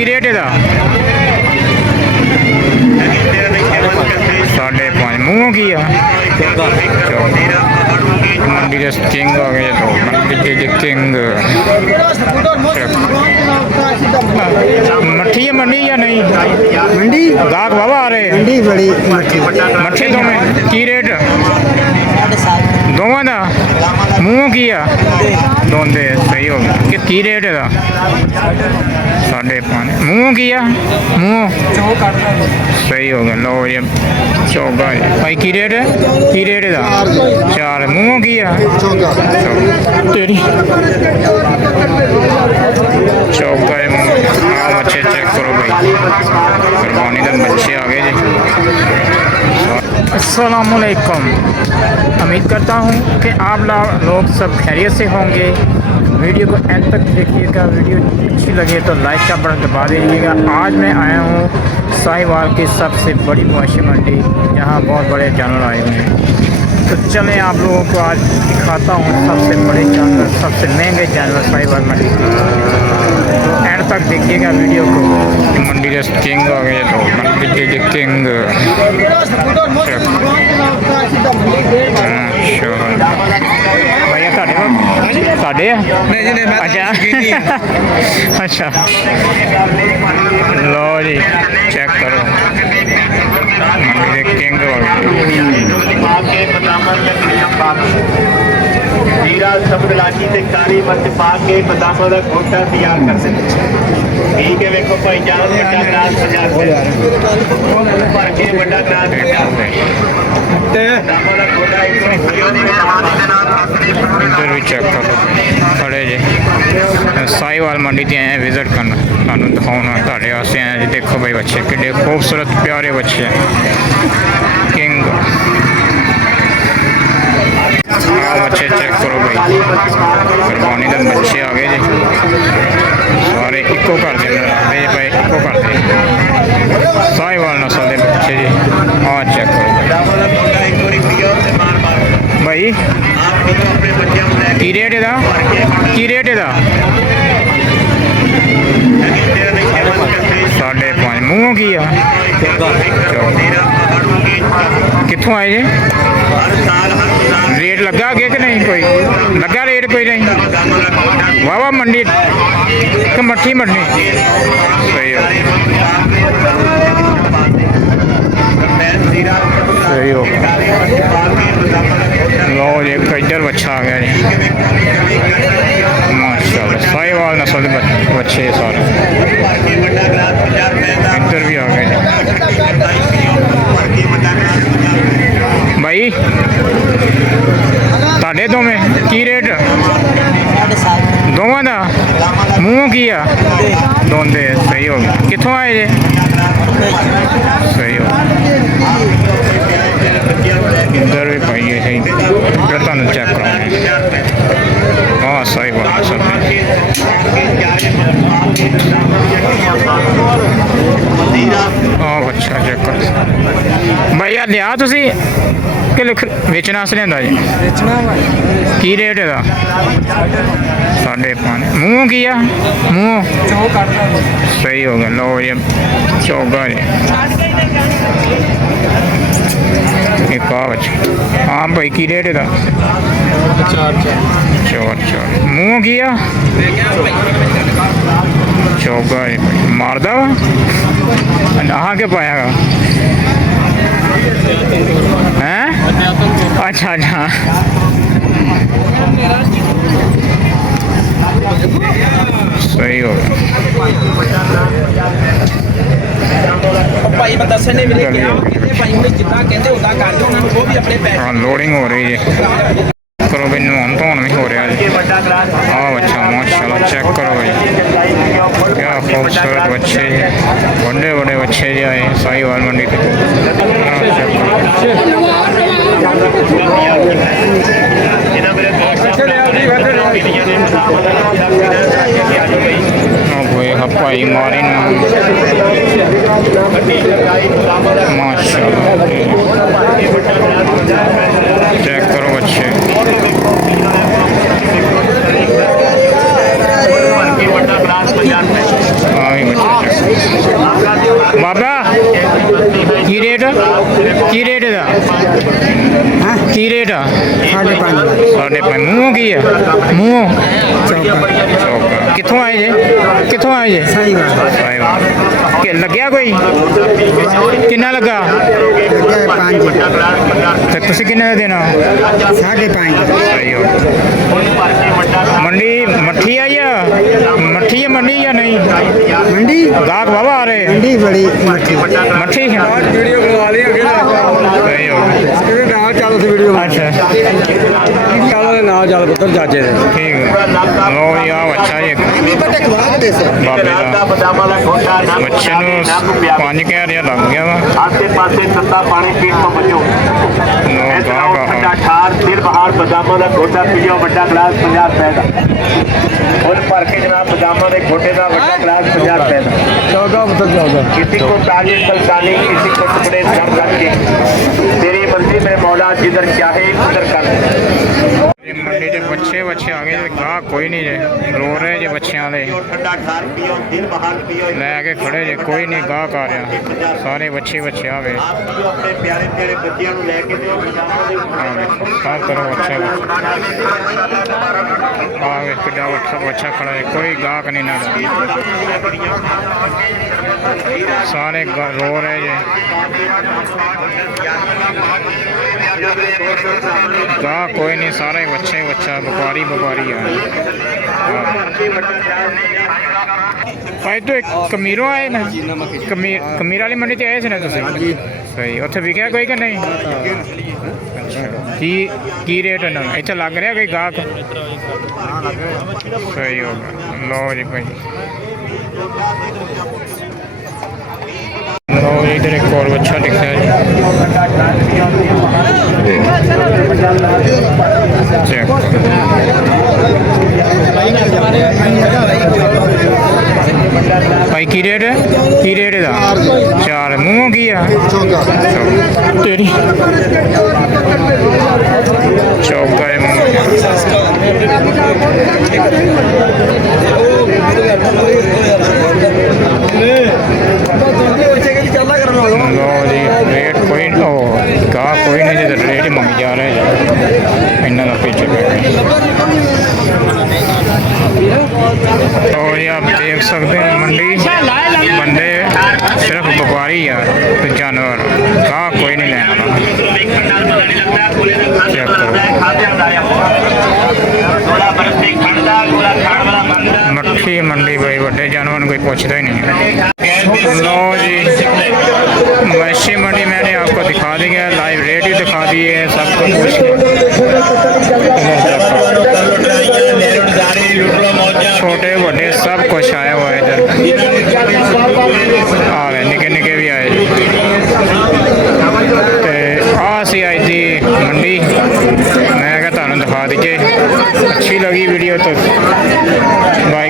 की रेट है 5.5 मूँह की है मंडी के किंग आ गए तो मंडी के किंग मट्ठी है मंडी या नहीं मंडी गाहक बाबा आ रहे मंडी बड़ी मट्ठी मट्ठी दो में की रेट दोवां दा मूँह की आ दोंदे सही हो गया की रेट है 5.5 मूँह की आ मूँह सही हो गया लो ये चौका है भाई की रेट है 4 मूँह की आ तेरी चौका है मूँह आओ बच्चे चेक करो भाई कुर्बानी के बच्चे आ गए जी। अस्सलामुअलैकुम, उम्मीद करता हूँ कि आप लोग सब खैरियत से होंगे। वीडियो को एंड तक देखिएगा, वीडियो अच्छी लगे तो लाइक का बटन दबा दीजिएगा। आज मैं आया हूँ साहिवाल की सबसे बड़ी मवेशी मंडी, यहाँ बहुत बड़े जानवर आए हुए हैं। तो चलें आप लोगों को आज दिखाता हूँ सबसे बड़े जानवर, सबसे महंगे जानवर साहिवाल मंडी के। तो एंड तक देखिएगा वीडियो को। मंडी के किंग आ गए तो मंडी के किंग भैया साढ़े अच्छा अच्छा लो जी चेक करो मंडी के किंग जीरा शब्द लाठी से काली मिर्च पा के बदामां दा घोटा तैयार कर दिंदे ठीक है। वेखो भाई जान बड़ा ग्लास 50 भर के बड़ा ग्लास 50 ते बदामां दा घोटा इधर भी चेक करो खड़े जी साहिवाल मंडी ते आए विजिट करना थानू दिखाना तुहाडे वास्ते आए जी। देखो भाई बच्चे कितने खूबसूरत प्यारे बच्चे हैं किंग। हाँ बच्चे चेक करो भाई कुर्बानी के बच्चे आ गए जी सारे इको कर दे भाई इको कर दे साहिवाल नस्ल के बच्चे जी। हाँ चेक करो भाई की रेट है की रेट है 5.5 मूँह की आ कितों आए जी रेट लगा आगे कि नहीं कोई लगा रेट कोई नहीं वाह मंडी कि मट्ठी मंडी सही हो सही हो लो जी इधर बच्चा आ गया जी माशाल्लाह साहिवाल नस्ल के बच्चे सारे इधर भी आ गए जी भाई ताड़े दो में की रेट दोवां दा मूँह की आ दोंदे सही हो गया कितों आए जे सही हो इधर भी पाइए सही फिर तुहानू चेक कराने हाँ सही बात है सब हाँ अच्छा चेक कर भाई यार लिया तुसी कि बेचना से लिया जी की रेट है 5.5 मूँह की आ मूँह सही हो गया लो ये चौका जी एक हाँ भाई की रेट है 4 मूँह की आ चौका है मारदा वा नहा के पाया हैं अच्छा अच्छा सही हो गया ਭਾਈ ਬੰਦਾ ਸਨੇ ਮਿਲੇ ਗਿਆ ਕਹਿੰਦੇ ਭਾਈ ਉਹਨੇ ਜਿੱਦਾਂ ਕਹਿੰਦੇ ਉਦਾਂ ਕਰ ਦਿਓ ਉਹਨਾਂ ਨੂੰ ਉਹ ਵੀ ਆਪਣੇ ਪੈਸੇ हाँ लोडिंग हो रही है करो भाई नहान धोन भी हो रहा है हाँ बच्चा माशाल्लाह चेक करो भाई क्या खूबसूरत बच्चे बड़े बड़े बच्चे जो आए साहिवाल मंडी के भाई मारी माशाल्लाह चेक करो बच्चे हाँ बच्चे ਬਾਬਾ ਕੀ ਰੇਟ ਦਾ ਕੀ ਰੇਟ ਆ 5.5 ਸਾਡੇ ਪੈ ਮੂੰਹ ਕੀ ਆ ਮੂੰਹ ਚੌਕਾ ਕਿੱਥੋਂ ਆਏ ਜੇ ਸਹੀ ਗੱਲ ਸਾਈਵਾਲ ਕਿ ਲੱਗਿਆ ਕੋਈ ਕਿੰਨਾ ਲੱਗਾ ਲੱਗਿਆ 5 ਤੇ ਤੁਸੀਂ ਕਿੰਨੇ ਦਾ ਦੇਣਾ 5.5 ਸਹੀ ਹੋ ਮੰਡੀ ਮੱਠੀ ਆ ਜਾਂ ਮੰਡੀ ਜਾਂ ਨਹੀਂ ਮੰਡੀ ਗਾਹਕ ਵਾਵਾ ਆ ਰਹੇ ਮੰਡੀ ਬੜੀ ਮੱਠੀ ਮੱਠੀ ਵੀਡੀਓ ਬਣਵਾ ਲਈ ਅੱਗੇ ਸਹੀ ਹੋ ਇਹਦੇ ਨਾਲ ਚੱਲ ਉਸ ਵੀਡੀਓ ਅੱਛਾ ਚੱਲ ਦੇ ਨਾਲ ਚੱਲ ਪੁੱਤਰ ਚਾਚੇ ਦੇ ਠੀਕ ਹੈ ਲੋ ਯਾ ਅੱਛਾ ਜੀ ਬਟੇ ਖਵਾ ਕੇ ਦੇ ਸਰ ਬਾਬੇ ਦਾ ਬਦਾਮਾਂ ਦਾ ਗੋਟਾ ਬੱਚੇ ਨੂੰ 5000 ਲੱਗ ਗਿਆ ਵਾ ਆਸੇ ਪਾਸੇ ਤੱਤਾ ਪਾਣੀ ਪੀਣ ਤੋਂ ਬਚੋ ਲੋ ਇਸ ਗਾਹਕ ਤਰ੍ਹਾਂ ਆ ਠੰਡਾ ਠਾਰ ਦਿਲ ਬਹਾਰ ਬਦਾਮਾਂ ਦਾ ਗੋਟਾ ਪੀਓ ਵੱਡਾ ਗਲਾਸ 50 ਰੁਪਏ ਦਾ ਹੁਣ ਭਰ ਕੇ ਜਨਾਬ ਬਦਾਮਾਂ ਦੇ ਗੋਟੇ ਦਾ ਵੱਡਾ ਗਲਾਸ 50 ਰੁਪਏ ਦਾ ਚੌਗਾ ਪੁੱਤਰ ਚੌਗਾ किसी को ताजे सुल्तानी किसी को टुकड़े दम रख के तेरी मर्जी में मौला जिधर चाहे उधर कर ਇਹ ਮੰਡੀ ਦੇ ਬੱਚੇ ਆ ਗਏ ਤੇ ਗਾਹਕ ਕੋਈ ਨਹੀਂ ਜੇ ਰੋ ਰਹੇ ਜੇ ਬੱਚਿਆਂ ਦੇ ठंडा ठार पियो दिल बहार पियो ਲੈ ਕੇ ਖੜੇ ਜੇ ਕੋਈ ਨਹੀਂ ਗਾਹਕ ਆ ਰਿਹਾ ਸਾਰੇ ਬੱਚੇ ਆ ਗਏ आप पियो अपने प्यारे प्यारे बच्चियों को लेके दियो बदामां दे ਆ ਵੇਖੋ ਹਰ ਤਰ੍ਹਾਂ ਬੱਚਾ ਆ ਵੇ ਕਿੱਡਾ ਬੱਚਾ ਖੜਾ ਹੈ ਕੋਈ ਗਾਹਕ ਨਹੀਂ ਨਾਲ ਸਾਰੇ ਰੋ ਰਹੇ ਜੇ ਗਾਹਕ ਕੋਈ ਨਹੀਂ ਸਾਰੇ ਬੱਚਾ ਵਪਾਰੀ ਆ ਭਾਈ ਤੂੰ ਕਮੀਰੋਂ ਆਏ ਨਾ ਕਮੀਰ ਵਾਲੀ ਮੰਡੀ ਤੇ ਆਏ ਸੀ ਨਾ ਤੁਸੀਂ ਸਹੀ ਉੱਥੇ ਵਿਕਿਆ ਕੋਈ ਕਿ ਨਹੀਂ ਅੱਛਾ ਕੀ ਰੇਟ ਹੈ ਨਾ ਇੱਥੇ ਲੱਗ ਰਿਹਾ ਕੋਈ ਗਾਹਕ ਸਹੀ ਹੋ ਗਿਆ ਲਓ ਜੀ ਭਾਈ ਲਓ ਜੀ ਇਧਰ ਇੱਕ ਹੋਰ ਬੱਚਾ ਦਿਖਿਆ ਜੀ ਚੈੱਕ ਭਾਈ ਕੀ ਰੇਟ ਦਾ 4 ਮੂੰਹ ਕੀ ਆ ਤੇਰੀ ਚੌਕਾ ਹੈ ਮੂੰਹ ਲਓ ਜੀ ਰੇਟ ਕੋਈ ਗਾ ਕੋਈ ਨਹੀਂ ਜਿਹਦਾ ਰੇਟ ਹੀ ਮੰਗੀ ਜਾ ਰਿਹਾ ਜੀ ਇਹਨਾਂ ਦਾ ਪਿੱਛੇ तो ये आप देख सकते हैं मंडी बंदे सिर्फ व्यापारी है तो जानवर कहाँ कोई नहीं लेना चेक करो मट्ठी मंडी भाई बड़े जानवर कोई पूछता ही नहीं लो जी मच्छी मंडी मैंने आपको दिखा दी है लाइव रेट ही दिखा दी है सब कुछ छोटे बड़े सब कुछ आया हुआ है इधर आ गए निके भी आए सी आई थी मंडी मैं क्या तुम दिखा दीजिए अच्छी लगी वीडियो तो बाइक